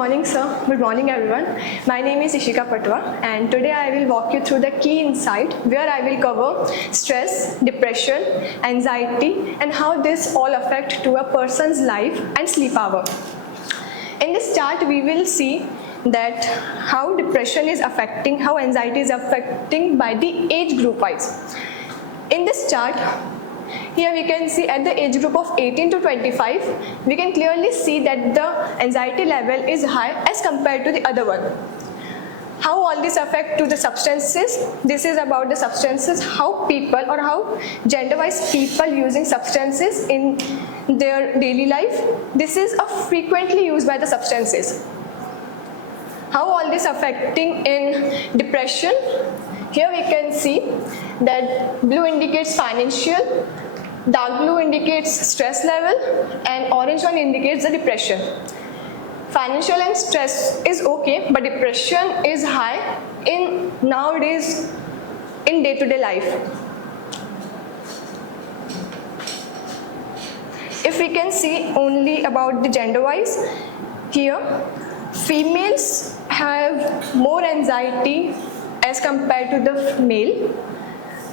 morning, sir. Good morning, everyone. My name is Ishika Patwa, and today I will walk you through the key insight where I will cover stress, depression, anxiety, and how this all affect to a person's life and sleep hour. In this chart, we will see that how depression is affecting, how anxiety is affecting by the age group wise. In this chart, here we can see at the age group of 18 to 25, we can clearly see that the anxiety level is high as compared to the other one. How all this affect to the substances? This is about the substances, how people or how gender-wise people using substances in their daily life. This is a frequently used by the substances. How all this affecting in depression? Here we can see that blue indicates financial, dark blue indicates stress level, and orange one indicates the depression. Financial and stress is okay, but depression is high in nowadays in day-to-day life. If we can see only about the gender-wise, here females have more anxiety as compared to the male.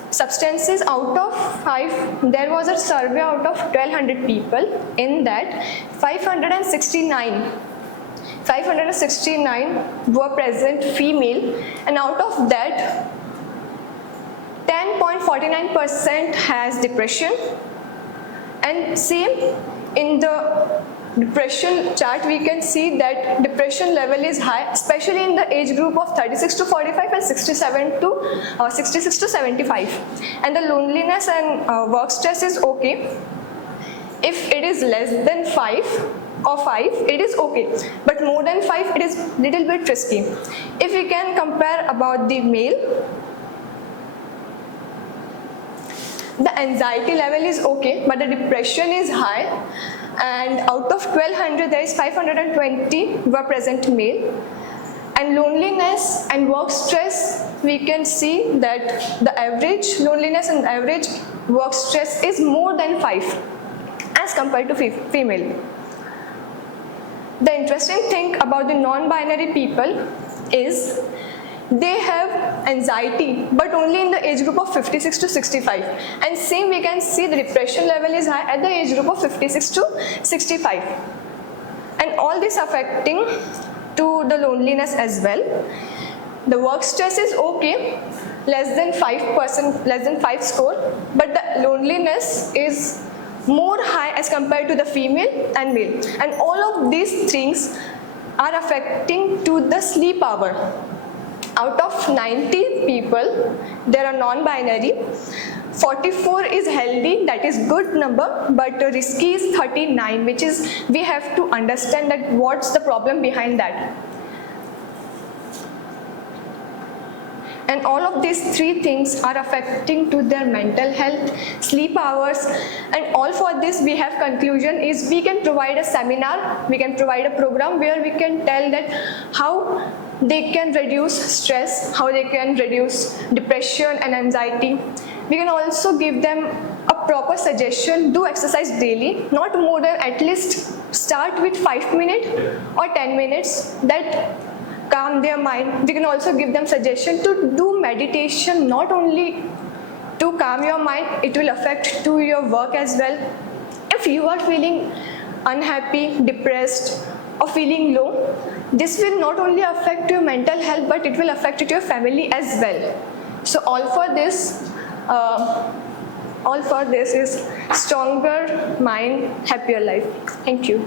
Substances out of 5, there was a survey out of 1200 people. In that 569 were present female, and out of that 10.49% has depression. And same in the depression chart, we can see that depression level is high, especially in the age group of 36 to 45 and 66 to 75. And the loneliness and work stress is okay. If it is less than 5 or 5, it is okay, but more than 5, it is little bit risky. If we can compare about the male, the anxiety level is okay, but the depression is high, and out of 1200 there is 520 were present male. And loneliness and work stress, we can see that the average loneliness and average work stress is more than 5 as compared to female. The interesting thing about the non-binary people is they have anxiety, but only in the age group of 56 to 65. And same we can see the depression level is high at the age group of 56 to 65. And all this affecting to the loneliness as well. The work stress is okay, less than 5%, less than 5 score, but the loneliness is more high as compared to the female and male. And all of these things are affecting to the sleep hour. Out of 90 people, there are non-binary. 44 is healthy, that is good number, but risky is 39, which is we have to understand that what's the problem behind that. And all of these 3 things are affecting to their mental health, sleep hours, and all for this we have conclusion is we can provide a seminar, we can provide a program where we can tell that how they can reduce stress, how they can reduce depression and anxiety. We can also give them a proper suggestion, do exercise daily, not more than at least start with 5 minutes or 10 minutes, that calm their mind. We can also give them suggestion to do meditation, not only to calm your mind, it will affect to your work as well. If you are feeling unhappy, depressed, or feeling low, this will not only affect your mental health, but it will affect your family as well. So all for this is stronger mind, happier life. Thank you.